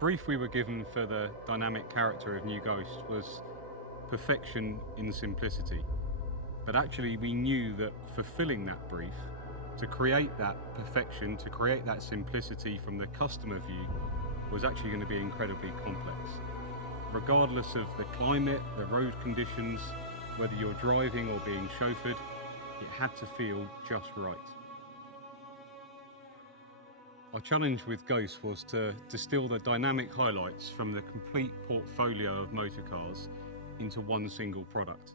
brief we were given for the dynamic character of New Ghost was perfection in simplicity. But actually we knew that fulfilling that brief, to create that perfection, to create that simplicity from the customer view, was actually going to be incredibly complex. Regardless of the climate, the road conditions, whether you're driving or being chauffeured, it had to feel just right. Our challenge with Ghost was to distill the dynamic highlights from the complete portfolio of motor cars into one single product.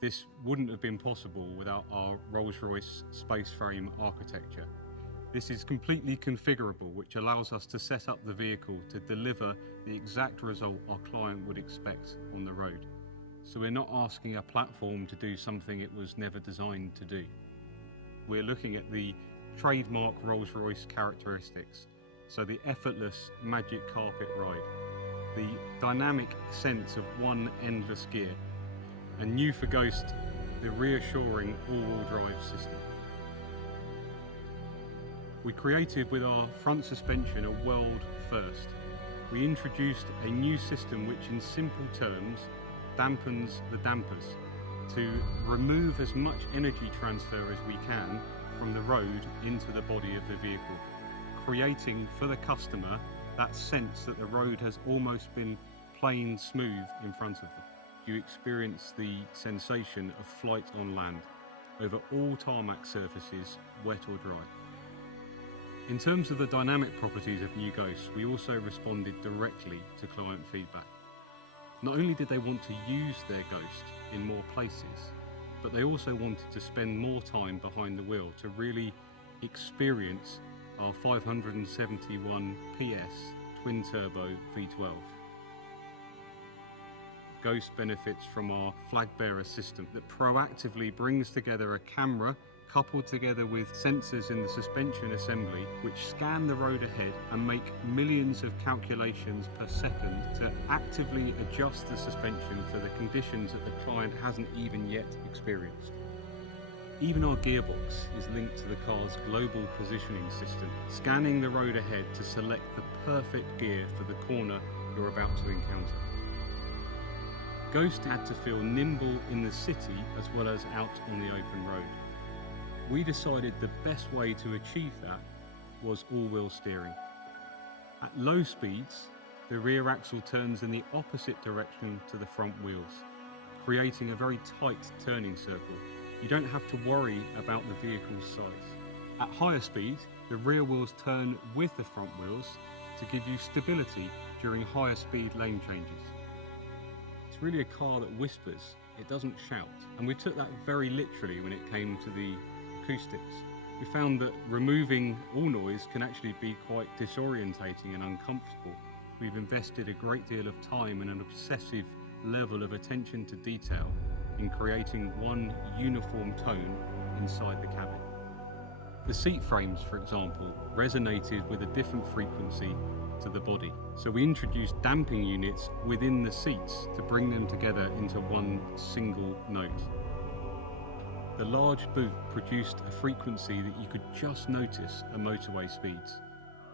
This wouldn't have been possible without our Rolls-Royce space frame architecture. This is completely configurable, which allows us to set up the vehicle to deliver the exact result our client would expect on the road. So we're not asking a platform to do something it was never designed to do. We're looking at the trademark Rolls-Royce characteristics. So the effortless magic carpet ride, the dynamic sense of one endless gear, and new for Ghost, the reassuring all-wheel drive system. We created with our front suspension a world first. We introduced a new system which in simple terms dampens the dampers to remove as much energy transfer as we can from the road into the body of the vehicle, creating for the customer that sense that the road has almost been plain smooth in front of them. You experience the sensation of flight on land over all tarmac surfaces, wet or dry. In terms of the dynamic properties of New Ghost, we also responded directly to client feedback. Not only did they want to use their Ghost in more places, but they also wanted to spend more time behind the wheel to really experience our 571 PS twin-turbo V12. Ghost benefits from our flag bearer system that proactively brings together a camera coupled together with sensors in the suspension assembly which scan the road ahead and make millions of calculations per second to actively adjust the suspension for the conditions that the client hasn't even yet experienced. Even our gearbox is linked to the car's global positioning system, scanning the road ahead to select the perfect gear for the corner you're about to encounter. Ghost had to feel nimble in the city as well as out on the open road. We decided the best way to achieve that was all-wheel steering. At low speeds, the rear axle turns in the opposite direction to the front wheels, creating a very tight turning circle. You don't have to worry about the vehicle's size. At higher speed, the rear wheels turn with the front wheels to give you stability during higher speed lane changes. It's really a car that whispers, it doesn't shout. And we took that very literally when it came to the acoustics. We found that removing all noise can actually be quite disorientating and uncomfortable. We've invested a great deal of time and an obsessive level of attention to detail in creating one uniform tone inside the cabin. The seat frames, for example, resonated with a different frequency to the body. So we introduced damping units within the seats to bring them together into one single note. The large boot produced a frequency that you could just notice at motorway speeds.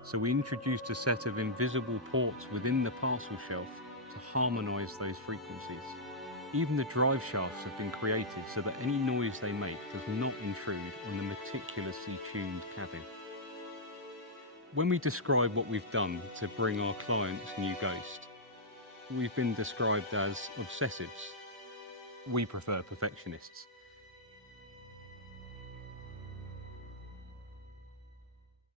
So we introduced a set of invisible ports within the parcel shelf to harmonise those frequencies. Even the drive shafts have been created so that any noise they make does not intrude on the meticulously tuned cabin. When we describe what we've done to bring our clients New Ghost, we've been described as obsessives. We prefer perfectionists.